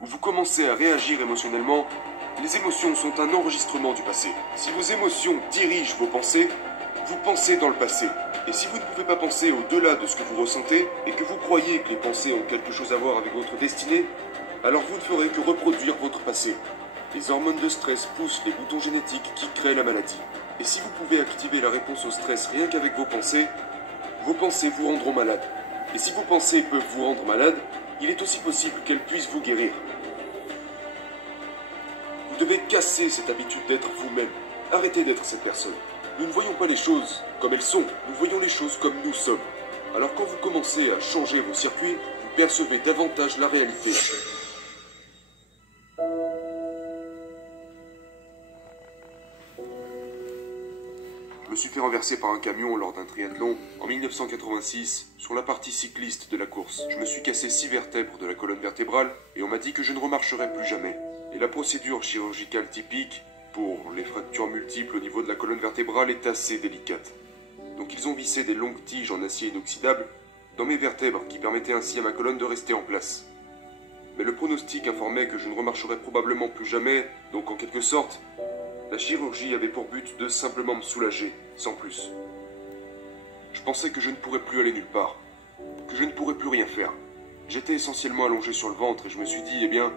où vous commencez à réagir émotionnellement, les émotions sont un enregistrement du passé. Si vos émotions dirigent vos pensées, vous pensez dans le passé. Et si vous ne pouvez pas penser au-delà de ce que vous ressentez, et que vous croyez que les pensées ont quelque chose à voir avec votre destinée, alors vous ne ferez que reproduire votre passé. Les hormones de stress poussent les boutons génétiques qui créent la maladie. Et si vous pouvez activer la réponse au stress rien qu'avec vos pensées vous rendront malade. Et si vos pensées peuvent vous rendre malade, il est aussi possible qu'elles puissent vous guérir. Vous devez casser cette habitude d'être vous-même. Arrêtez d'être cette personne. Nous ne voyons pas les choses comme elles sont, nous voyons les choses comme nous sommes. Alors quand vous commencez à changer vos circuits, vous percevez davantage la réalité. Je me suis fait renverser par un camion lors d'un triathlon en 1986 sur la partie cycliste de la course. Je me suis cassé 6 vertèbres de la colonne vertébrale et on m'a dit que je ne remarcherais plus jamais. Et la procédure chirurgicale typique pour les fractures multiples au niveau de la colonne vertébrale est assez délicate. Donc ils ont vissé des longues tiges en acier inoxydable dans mes vertèbres qui permettaient ainsi à ma colonne de rester en place. Mais le pronostic informait que je ne remarcherais probablement plus jamais, donc en quelque sorte, la chirurgie avait pour but de simplement me soulager, sans plus. Je pensais que je ne pourrais plus aller nulle part, que je ne pourrais plus rien faire. J'étais essentiellement allongé sur le ventre et je me suis dit, eh bien,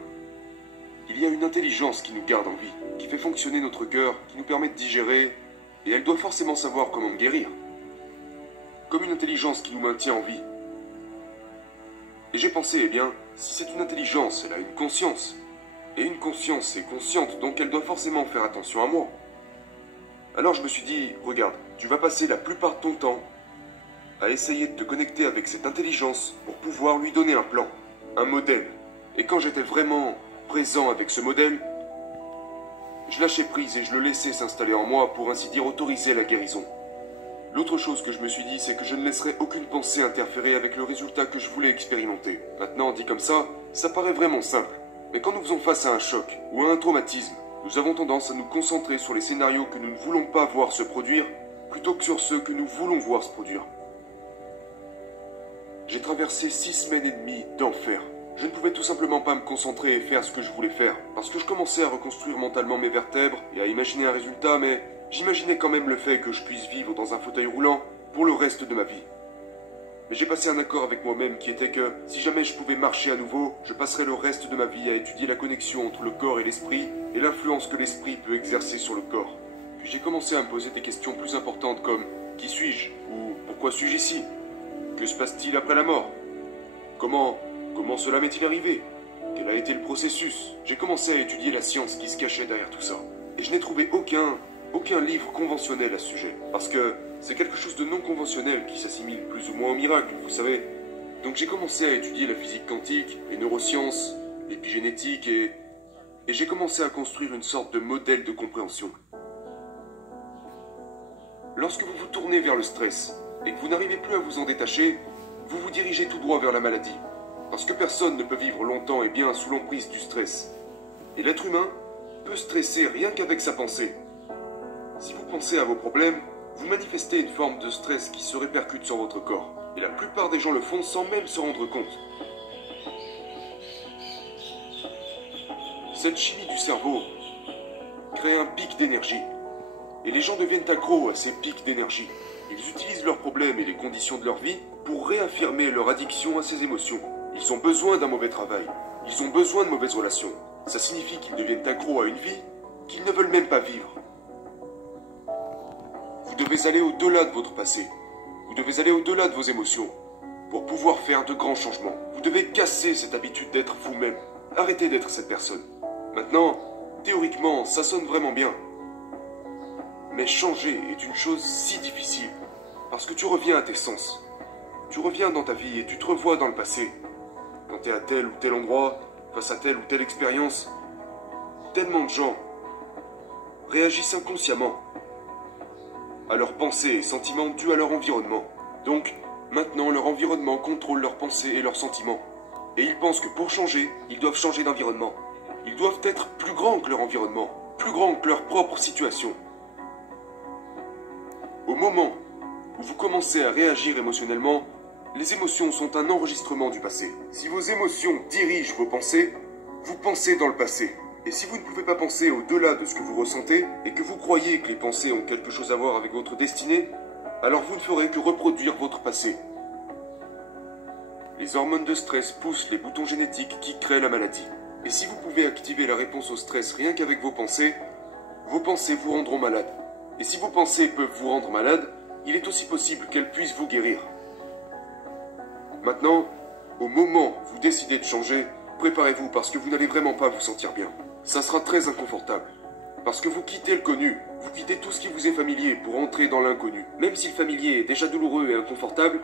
il y a une intelligence qui nous garde en vie, qui fait fonctionner notre cœur, qui nous permet de digérer, et elle doit forcément savoir comment me guérir. Comme une intelligence qui nous maintient en vie. Et j'ai pensé, eh bien, si c'est une intelligence, elle a une conscience. Et une conscience est consciente, donc elle doit forcément faire attention à moi. Alors je me suis dit, regarde, tu vas passer la plupart de ton temps à essayer de te connecter avec cette intelligence pour pouvoir lui donner un plan, un modèle. Et quand j'étais vraiment présent avec ce modèle, je lâchais prise et je le laissais s'installer en moi pour ainsi dire autoriser la guérison. L'autre chose que je me suis dit, c'est que je ne laisserais aucune pensée interférer avec le résultat que je voulais expérimenter. Maintenant, dit comme ça paraît vraiment simple. Mais quand nous faisons face à un choc ou à un traumatisme, nous avons tendance à nous concentrer sur les scénarios que nous ne voulons pas voir se produire, plutôt que sur ceux que nous voulons voir se produire. J'ai traversé 6 semaines et demie d'enfer. Je ne pouvais tout simplement pas me concentrer et faire ce que je voulais faire, parce que je commençais à reconstruire mentalement mes vertèbres et à imaginer un résultat, mais j'imaginais quand même le fait que je puisse vivre dans un fauteuil roulant pour le reste de ma vie. Mais j'ai passé un accord avec moi-même qui était que, si jamais je pouvais marcher à nouveau, je passerais le reste de ma vie à étudier la connexion entre le corps et l'esprit, et l'influence que l'esprit peut exercer sur le corps. Puis j'ai commencé à me poser des questions plus importantes comme « Qui suis-je » ou « Pourquoi suis-je ici ?» Que se passe-t-il après la mort? Comment cela m'est-il arrivé? Quel a été le processus? J'ai commencé à étudier la science qui se cachait derrière tout ça. Et je n'ai trouvé aucun livre conventionnel à ce sujet. Parce que c'est quelque chose de non conventionnel qui s'assimile plus ou moins au miracle, vous savez. Donc j'ai commencé à étudier la physique quantique, les neurosciences, l'épigénétique et j'ai commencé à construire une sorte de modèle de compréhension. Lorsque vous vous tournez vers le stress et que vous n'arrivez plus à vous en détacher, vous vous dirigez tout droit vers la maladie. Parce que personne ne peut vivre longtemps et bien sous l'emprise du stress. Et l'être humain peut stresser rien qu'avec sa pensée. Si vous pensez à vos problèmes, vous manifestez une forme de stress qui se répercute sur votre corps. Et la plupart des gens le font sans même se rendre compte. Cette chimie du cerveau crée un pic d'énergie. Et les gens deviennent accros à ces pics d'énergie. Ils utilisent leurs problèmes et les conditions de leur vie pour réaffirmer leur addiction à ces émotions. Ils ont besoin d'un mauvais travail. Ils ont besoin de mauvaises relations. Ça signifie qu'ils deviennent accros à une vie qu'ils ne veulent même pas vivre. Vous devez aller au-delà de votre passé. Vous devez aller au-delà de vos émotions pour pouvoir faire de grands changements. Vous devez casser cette habitude d'être vous-même. Arrêtez d'être cette personne. Maintenant, théoriquement, ça sonne vraiment bien. Mais changer est une chose si difficile. Parce que tu reviens à tes sens. Tu reviens dans ta vie et tu te revois dans le passé. Quand tu es à tel ou tel endroit, face à telle ou telle expérience, tellement de gens réagissent inconsciemment à leurs pensées et sentiments dus à leur environnement. Donc, maintenant, leur environnement contrôle leurs pensées et leurs sentiments. Et ils pensent que pour changer, ils doivent changer d'environnement. Ils doivent être plus grands que leur environnement, plus grands que leur propre situation. Au moment où vous commencez à réagir émotionnellement, les émotions sont un enregistrement du passé. Si vos émotions dirigent vos pensées, vous pensez dans le passé. Et si vous ne pouvez pas penser au-delà de ce que vous ressentez, et que vous croyez que les pensées ont quelque chose à voir avec votre destinée, alors vous ne ferez que reproduire votre passé. Les hormones de stress poussent les boutons génétiques qui créent la maladie. Et si vous pouvez activer la réponse au stress rien qu'avec vos pensées vous rendront malade. Et si vos pensées peuvent vous rendre malade, il est aussi possible qu'elles puissent vous guérir. Maintenant, au moment où vous décidez de changer, préparez-vous parce que vous n'allez vraiment pas vous sentir bien. Ça sera très inconfortable. Parce que vous quittez le connu, vous quittez tout ce qui vous est familier pour entrer dans l'inconnu. Même si le familier est déjà douloureux et inconfortable,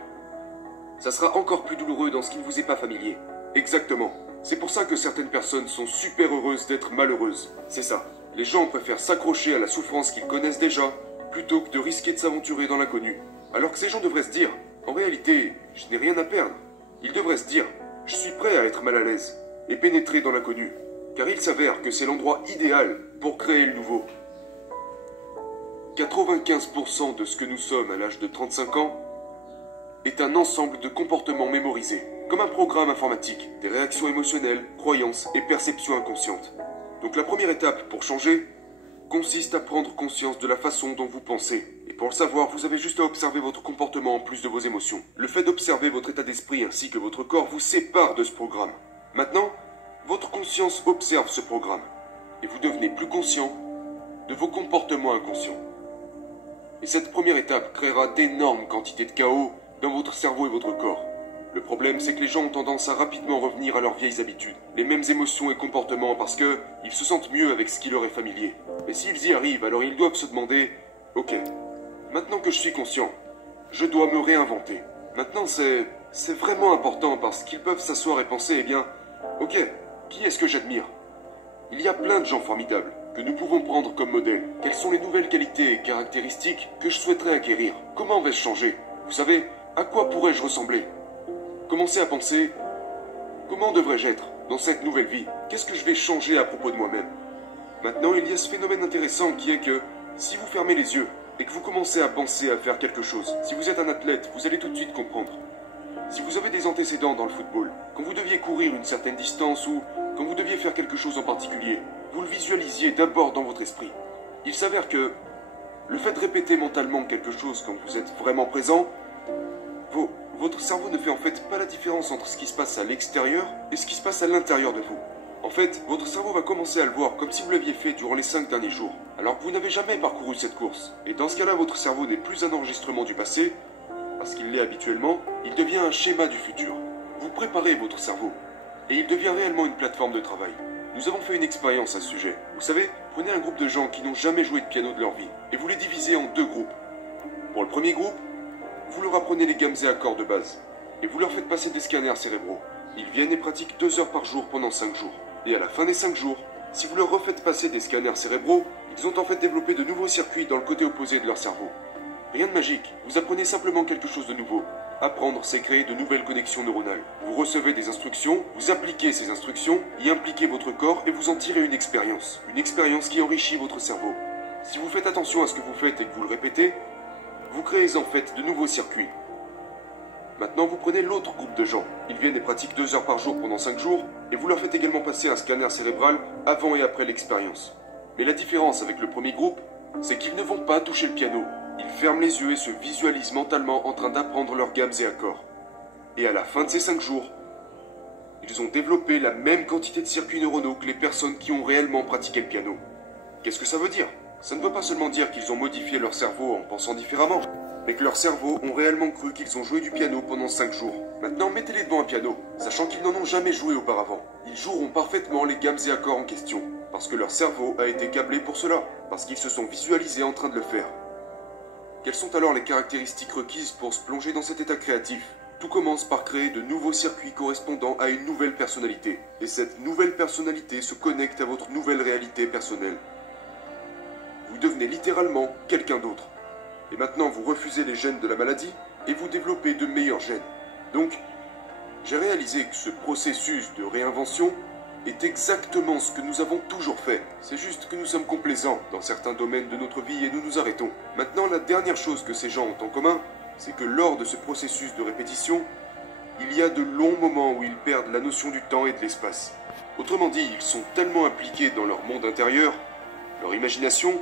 ça sera encore plus douloureux dans ce qui ne vous est pas familier. Exactement. C'est pour ça que certaines personnes sont super heureuses d'être malheureuses. C'est ça. Les gens préfèrent s'accrocher à la souffrance qu'ils connaissent déjà, plutôt que de risquer de s'aventurer dans l'inconnu. Alors que ces gens devraient se dire, en réalité, je n'ai rien à perdre. Ils devraient se dire, je suis prêt à être mal à l'aise et pénétrer dans l'inconnu. Car il s'avère que c'est l'endroit idéal pour créer le nouveau. 95% de ce que nous sommes à l'âge de 35 ans est un ensemble de comportements mémorisés, comme un programme informatique, des réactions émotionnelles, croyances et perceptions inconscientes. Donc la première étape pour changer consiste à prendre conscience de la façon dont vous pensez. Et pour le savoir, vous avez juste à observer votre comportement en plus de vos émotions. Le fait d'observer votre état d'esprit ainsi que votre corps vous sépare de ce programme. Maintenant, votre conscience observe ce programme. Et vous devenez plus conscient de vos comportements inconscients. Et cette première étape créera d'énormes quantités de chaos dans votre cerveau et votre corps. Le problème, c'est que les gens ont tendance à rapidement revenir à leurs vieilles habitudes, les mêmes émotions et comportements parce que ils se sentent mieux avec ce qui leur est familier. Et s'ils y arrivent, alors ils doivent se demander « Ok, maintenant que je suis conscient, je dois me réinventer. » Maintenant, c'est vraiment important parce qu'ils peuvent s'asseoir et penser « Eh bien, ok, qui est-ce que j'admire ? Il y a plein de gens formidables que nous pouvons prendre comme modèle. Quelles sont les nouvelles qualités et caractéristiques que je souhaiterais acquérir ? Comment vais-je changer ? Vous savez, à quoi pourrais-je ressembler ? Commencez à penser, comment devrais-je être dans cette nouvelle vie ? Qu'est-ce que je vais changer à propos de moi-même ? Maintenant, il y a ce phénomène intéressant qui est que si vous fermez les yeux et que vous commencez à penser à faire quelque chose, si vous êtes un athlète, vous allez tout de suite comprendre. Si vous avez des antécédents dans le football, quand vous deviez courir une certaine distance ou quand vous deviez faire quelque chose en particulier, vous le visualisiez d'abord dans votre esprit. Il s'avère que le fait de répéter mentalement quelque chose quand vous êtes vraiment présent, votre cerveau ne fait en fait pas la différence entre ce qui se passe à l'extérieur et ce qui se passe à l'intérieur de vous. En fait, votre cerveau va commencer à le voir comme si vous l'aviez fait durant les 5 derniers jours, alors que vous n'avez jamais parcouru cette course. Et dans ce cas-là, votre cerveau n'est plus un enregistrement du passé, parce qu'il l'est habituellement, il devient un schéma du futur. Vous préparez votre cerveau, et il devient réellement une plateforme de travail. Nous avons fait une expérience à ce sujet. Vous savez, prenez un groupe de gens qui n'ont jamais joué de piano de leur vie, et vous les divisez en 2 groupes. Pour le premier groupe, vous leur apprenez les gammes et accords de base, et vous leur faites passer des scanners cérébraux. Ils viennent et pratiquent 2 heures par jour pendant 5 jours. Et à la fin des 5 jours, si vous leur refaites passer des scanners cérébraux, ils ont en fait développé de nouveaux circuits dans le côté opposé de leur cerveau. Rien de magique, vous apprenez simplement quelque chose de nouveau. Apprendre, c'est créer de nouvelles connexions neuronales. Vous recevez des instructions, vous appliquez ces instructions, y impliquez votre corps et vous en tirez une expérience. Une expérience qui enrichit votre cerveau. Si vous faites attention à ce que vous faites et que vous le répétez, vous créez en fait de nouveaux circuits. Maintenant, vous prenez l'autre groupe de gens. Ils viennent et pratiquent 2 heures par jour pendant 5 jours, et vous leur faites également passer un scanner cérébral avant et après l'expérience. Mais la différence avec le premier groupe, c'est qu'ils ne vont pas toucher le piano. Ils ferment les yeux et se visualisent mentalement en train d'apprendre leurs gammes et accords. Et à la fin de ces 5 jours, ils ont développé la même quantité de circuits neuronaux que les personnes qui ont réellement pratiqué le piano. Qu'est-ce que ça veut dire ? Ça ne veut pas seulement dire qu'ils ont modifié leur cerveau en pensant différemment, mais que leurs cerveaux ont réellement cru qu'ils ont joué du piano pendant 5 jours. Maintenant, mettez-les devant un piano, sachant qu'ils n'en ont jamais joué auparavant. Ils joueront parfaitement les gammes et accords en question, parce que leur cerveau a été câblé pour cela, parce qu'ils se sont visualisés en train de le faire. Quelles sont alors les caractéristiques requises pour se plonger dans cet état créatif ? Tout commence par créer de nouveaux circuits correspondant à une nouvelle personnalité. Et cette nouvelle personnalité se connecte à votre nouvelle réalité personnelle. Vous devenez littéralement quelqu'un d'autre. Et maintenant, vous refusez les gènes de la maladie et vous développez de meilleurs gènes. Donc, j'ai réalisé que ce processus de réinvention est exactement ce que nous avons toujours fait. C'est juste que nous sommes complaisants dans certains domaines de notre vie et nous nous arrêtons. Maintenant, la dernière chose que ces gens ont en commun, c'est que lors de ce processus de répétition, il y a de longs moments où ils perdent la notion du temps et de l'espace. Autrement dit, ils sont tellement impliqués dans leur monde intérieur, leur imagination,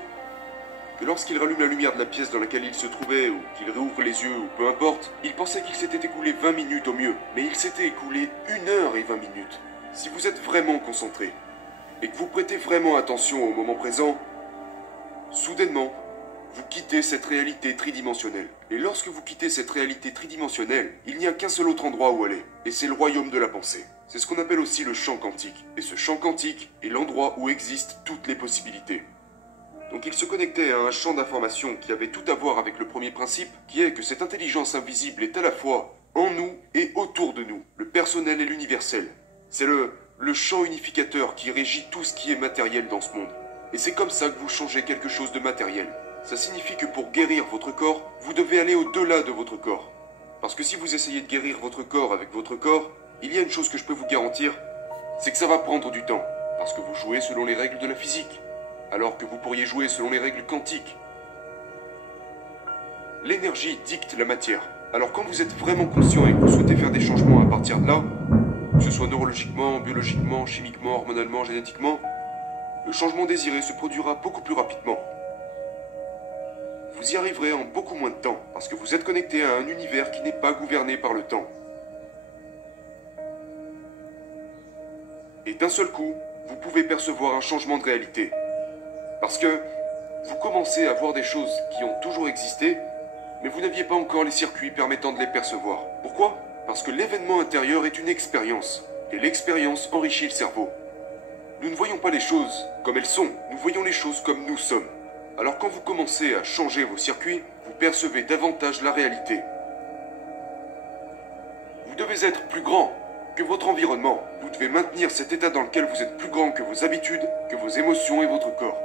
que lorsqu'ils rallument la lumière de la pièce dans laquelle ils se trouvaient, ou qu'ils réouvrent les yeux, ou peu importe, ils pensaient qu'il s'était écoulé 20 minutes au mieux, mais il s'était écoulé 1 h 20 minutes. Si vous êtes vraiment concentré, et que vous prêtez vraiment attention au moment présent, soudainement, vous quittez cette réalité tridimensionnelle. Et lorsque vous quittez cette réalité tridimensionnelle, il n'y a qu'un seul autre endroit où aller, et c'est le royaume de la pensée. C'est ce qu'on appelle aussi le champ quantique. Et ce champ quantique est l'endroit où existent toutes les possibilités. Donc il se connectait à un champ d'information qui avait tout à voir avec le premier principe, qui est que cette intelligence invisible est à la fois en nous et autour de nous, le personnel et l'universel. C'est le champ unificateur qui régit tout ce qui est matériel dans ce monde. Et c'est comme ça que vous changez quelque chose de matériel. Ça signifie que pour guérir votre corps, vous devez aller au-delà de votre corps. Parce que si vous essayez de guérir votre corps avec votre corps, il y a une chose que je peux vous garantir, c'est que ça va prendre du temps. Parce que vous jouez selon les règles de la physique, alors que vous pourriez jouer selon les règles quantiques. L'énergie dicte la matière. Alors quand vous êtes vraiment conscient et que vous souhaitez faire des changements à partir de là, que ce soit neurologiquement, biologiquement, chimiquement, hormonalement, génétiquement, le changement désiré se produira beaucoup plus rapidement. Vous y arriverez en beaucoup moins de temps, parce que vous êtes connecté à un univers qui n'est pas gouverné par le temps. Et d'un seul coup, vous pouvez percevoir un changement de réalité. Parce que vous commencez à voir des choses qui ont toujours existé, mais vous n'aviez pas encore les circuits permettant de les percevoir. Pourquoi ? Parce que l'événement intérieur est une expérience, et l'expérience enrichit le cerveau. Nous ne voyons pas les choses comme elles sont, nous voyons les choses comme nous sommes. Alors quand vous commencez à changer vos circuits, vous percevez davantage la réalité. Vous devez être plus grand que votre environnement. Vous devez maintenir cet état dans lequel vous êtes plus grand que vos habitudes, que vos émotions et votre corps.